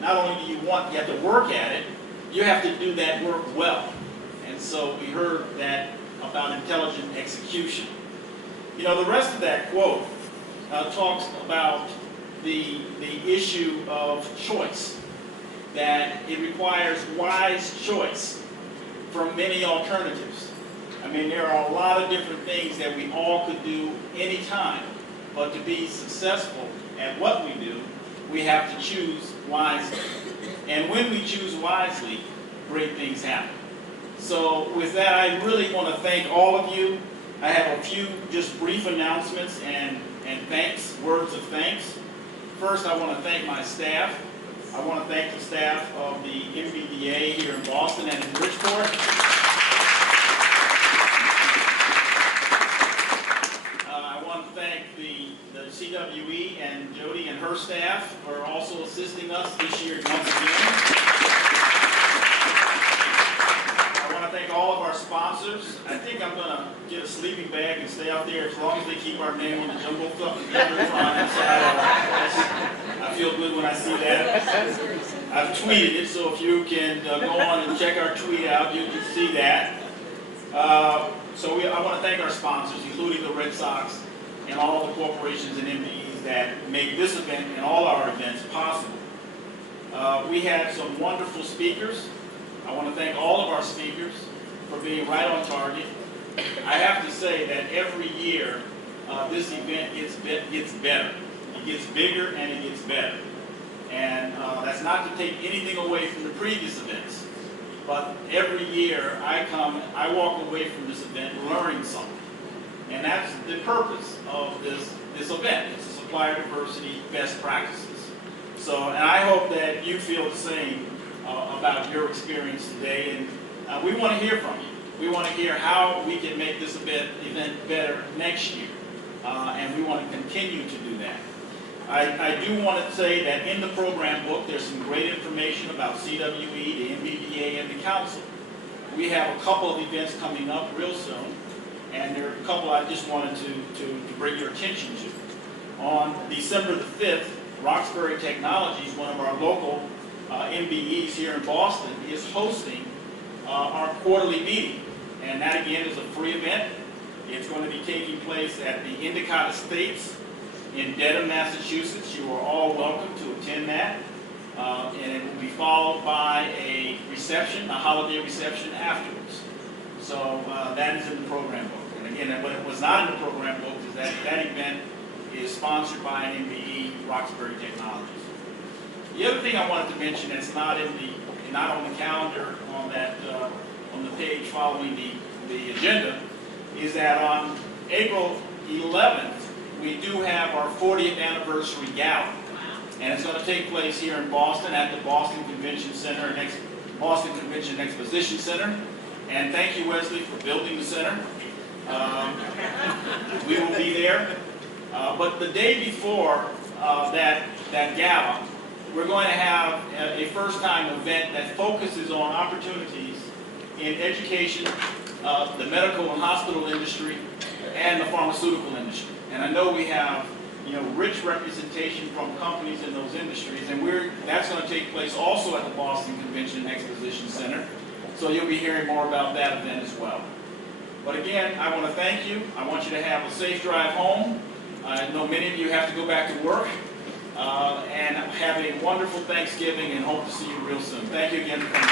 not only do you have to work at it, you have to do that work well. And so we heard that about intelligent execution. You know, the rest of that quote talks about the issue of choice, that it requires wise choice from many alternatives. I mean, there are a lot of different things that we all could do anytime, but to be successful at what we do, we have to choose wisely. And when we choose wisely, great things happen. So with that, I really want to thank all of you. I have a few just brief announcements and thanks, words of thanks. First, I want to thank my staff. I want to thank the staff of the MBDA here in Boston and in Bridgeport. I want to thank the CWE and Jody and her staff for also assisting us this year once again. Thank all of our sponsors. I think I'm going to get a sleeping bag and stay out there as long as they keep our name on the jumbotron inside. I feel good when I see that. I've tweeted it, so if you can go on and check our tweet out, you can see that. I want to thank our sponsors, including the Red Sox and all the corporations and MBEs that make this event and all our events possible. We had some wonderful speakers. I want to thank all of our speakers for being right on target. I have to say that every year this event gets better. It gets bigger and it gets better. And that's not to take anything away from the previous events. But every year I walk away from this event learning something. And that's the purpose of this event. It's a supplier diversity best practices. So, and I hope that you feel the same about your experience today, and we want to hear from you. We want to hear how we can make this event better next year, and we want to continue to do that. I do want to say that in the program book there's some great information about CWE, the MBDA, and the Council. We have a couple of events coming up real soon, and there are a couple I just wanted to bring your attention to. On December the 5th, Roxbury Technologies, one of our local MBEs here in Boston, is hosting our quarterly meeting. And that again is a free event. It's going to be taking place at the Endicott Estates in Dedham, Massachusetts. You are all welcome to attend that. And it will be followed by a reception, a holiday reception afterwards. So that is in the program book. And again, what was not in the program book is that that event is sponsored by an MBE, Roxbury Technologies. The other thing I wanted to mention that's not on the calendar on the page following the agenda is that on April 11th we do have our 40th anniversary gala, and it's going to take place here in Boston at the Boston Convention Center, Boston Convention Exposition Center. And thank you, Wesley, for building the center. We will be there. But the day before that gala, we're going to have a first-time event that focuses on opportunities in education, the medical and hospital industry, and the pharmaceutical industry. And I know we have, rich representation from companies in those industries, and that's going to take place also at the Boston Convention and Exposition Center. So you'll be hearing more about that event as well. But again, I want to thank you. I want you to have a safe drive home. I know many of you have to go back to work. And have a wonderful Thanksgiving, and hope to see you real soon. Thank you again for coming.